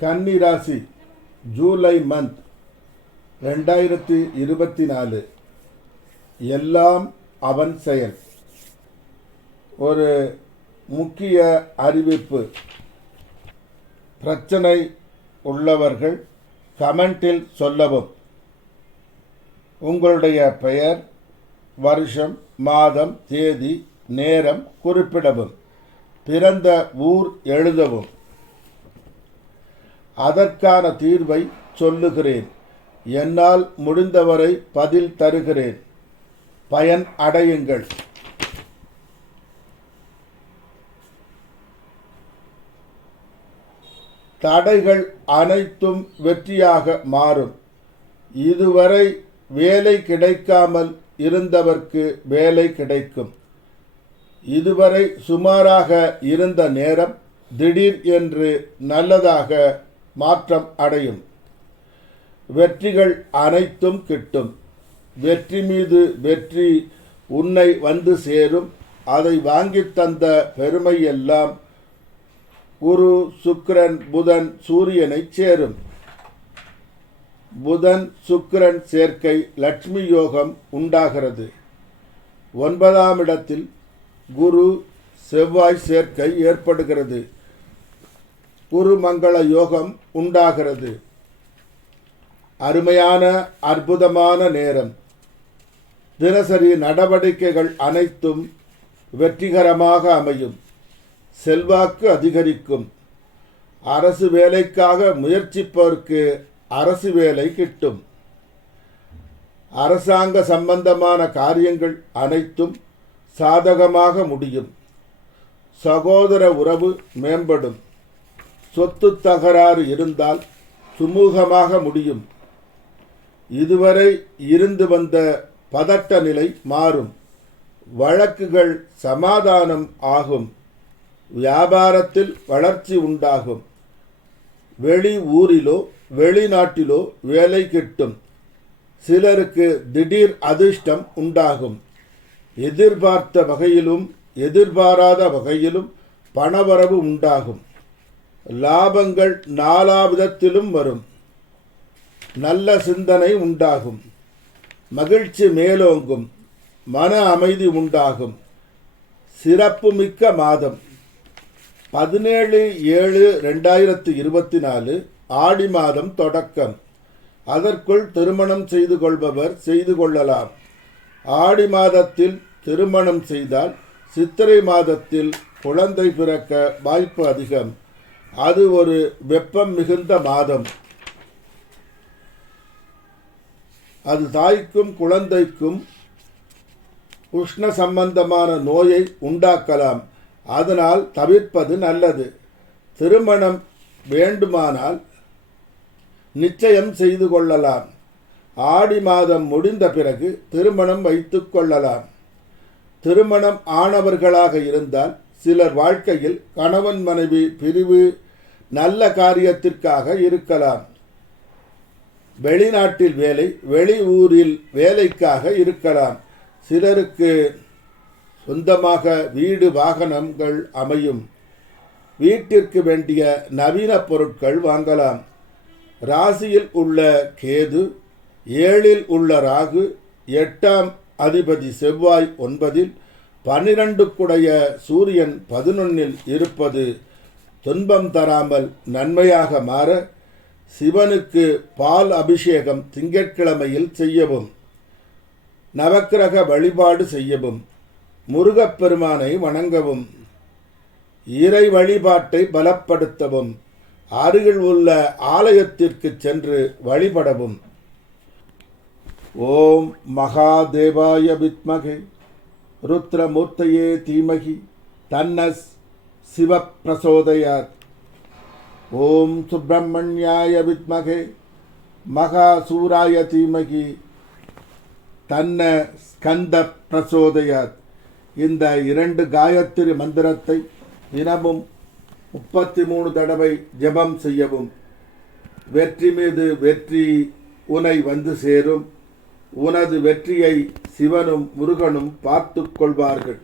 கன்னி ராசி July month ரெண்டாயிரத்தி இருபத்தி நாலு. எல்லாம் அவன் செயல். ஒரு முக்கிய அறிவிப்பு. பிரச்சனை உள்ளவர்கள் கமெண்டில் சொல்லவும். உங்களுடைய பெயர் வருஷம் மாதம் தேதி நேரம் குறிப்பிடவும். பிறந்த ஊர் எழுதவும். அதற்கான தீர்வை சொல்லுகிறேன். என்னால் முடிந்தவரை பதில் தருகிறேன். பயன் அடையுங்கள். தடைகள் அனைத்தும் வெற்றியாக மாறும். இதுவரை வேலை கிடைக்காமல் இருந்தவர்க்கு வேலை கிடைக்கும். இதுவரை சுமாராக இருந்த நேரம் திடீர் என்று நல்லதாக மாற்றம் அடையும். வெற்றிகள் அனைத்தும் கிட்டும். வெற்றி மீது வெற்றி உன்னை வந்து சேரும். அதை வாங்கித் தந்த பெருமை எல்லாம் குரு சுக்கிரன் புதன் சூரியனை சேரும். புதன் சுக்கிரன் சேர்க்கை லட்சுமி யோகம் உண்டாகிறது. ஒன்பதாம் இடத்தில் குரு செவ்வாய் சேர்க்கை ஏற்படுகிறது. குரு மங்கள யோகம் உண்டாகிறது. அருமையான அற்புதமான நேரம். தினசரி நடவடிக்கைகள் அனைத்தும் வெற்றிகரமாக அமையும். செல்வாக்கு அதிகரிக்கும். அரசு வேலைக்காக முயற்சிப்பவருக்கு அரசு வேலை கிட்டும். அரசாங்க சம்பந்தமான காரியங்கள் அனைத்தும் சாதகமாக முடியும். சகோதர உறவு மேம்படும். சொத்து தகராறு இருந்தால் சுமூகமாக முடியும். இதுவரை இருந்து வந்த பதட்ட நிலை மாறும். வழக்குகள் சமாதானம் ஆகும். வியாபாரத்தில் வளர்ச்சி உண்டாகும். வெளி ஊரிலோ வெளிநாட்டிலோ வேலை கிட்டும். சிலருக்கு திடீர் அதிர்ஷ்டம் உண்டாகும். எதிர்பார்த்த வகையிலும் எதிர்பாராத வகையிலும் பணவரவு உண்டாகும். லாபங்கள் நாலாவிதத்திலும் வரும். நல்ல சிந்தனை உண்டாகும். மகிழ்ச்சி மேலோங்கும். மன அமைதி உண்டாகும். சிறப்புமிக்க மாதம். பதினேழு ஏழு ரெண்டாயிரத்து இருபத்தி நாலு ஆடி மாதம் தொடக்கம். அதற்குள் திருமணம் செய்து கொள்பவர் செய்து கொள்ளலாம். ஆடி மாதத்தில் திருமணம் செய்தால் சித்திரை மாதத்தில் குழந்தை பிறக்க வாய்ப்பு அதிகம். அது ஒரு வெப்பம் மிகுந்த மாதம். அது தாய்க்கும் குழந்தைக்கும் உஷ்ண சம்பந்தமான நோயை உண்டாக்கலாம். அதனால் தவிர்ப்பது நல்லது. திருமணம் வேண்டுமானால் நிச்சயம் செய்து கொள்ளலாம். ஆடி மாதம் முடிந்த பிறகு திருமணம் வைத்து கொள்ளலாம். திருமணம் ஆனவர்களாக இருந்தால் சிலர் வாழ்க்கையில் கணவன் மனைவி பிரிவு நல்ல காரியத்திற்காக இருக்கலாம். வெளிநாட்டில் வேலை வெளி ஊரில் வேலைக்காக இருக்கலாம். சிலருக்கு சொந்தமாக வீடு வாகனங்கள் அமையும். வீட்டிற்கு வேண்டிய நவீன பொருட்கள் வாங்கலாம். ராசியில் உள்ள கேது ஏழில் உள்ள ராகு எட்டாம் அதிபதி செவ்வாய் ஒன்பதில் பன்னிரண்டுக்குடைய சூரியன் பதினொன்னில் இருப்பது துன்பம் தராமல் நன்மையாக மாற சிவனுக்கு பால் அபிஷேகம் திங்கட்கிழமையில் செய்யவும் நவக்கிரக வழிபாடு செய்யவும் முருகப்பெருமானை வணங்கவும் இறை வழிபாட்டை பலப்படுத்தவும் அருகில் உள்ள ஆலயத்திற்கு சென்று வழிபடவும். ஓம் மகாதேவாய வித்மகை. ருத்ரமூர்த்தையே தீமகி தன்னஸ் சிவப்பிரசோதயாத். ஓம் சுப்பிரமணியாய வித்மகே மகாசூராய தீமகி தன்ன ஸ்கந்த பிரசோதயாத் இந்த இரண்டு காயத்ரி மந்திரத்தை தினமும் முப்பத்தி மூணு தடவை ஜெபம் செய்யவும் வெற்றி மீது வெற்றி உனை வந்து சேரும். உனது வெற்றியை சிவனும் முருகனும் பார்த்து கொள்வார்கள்.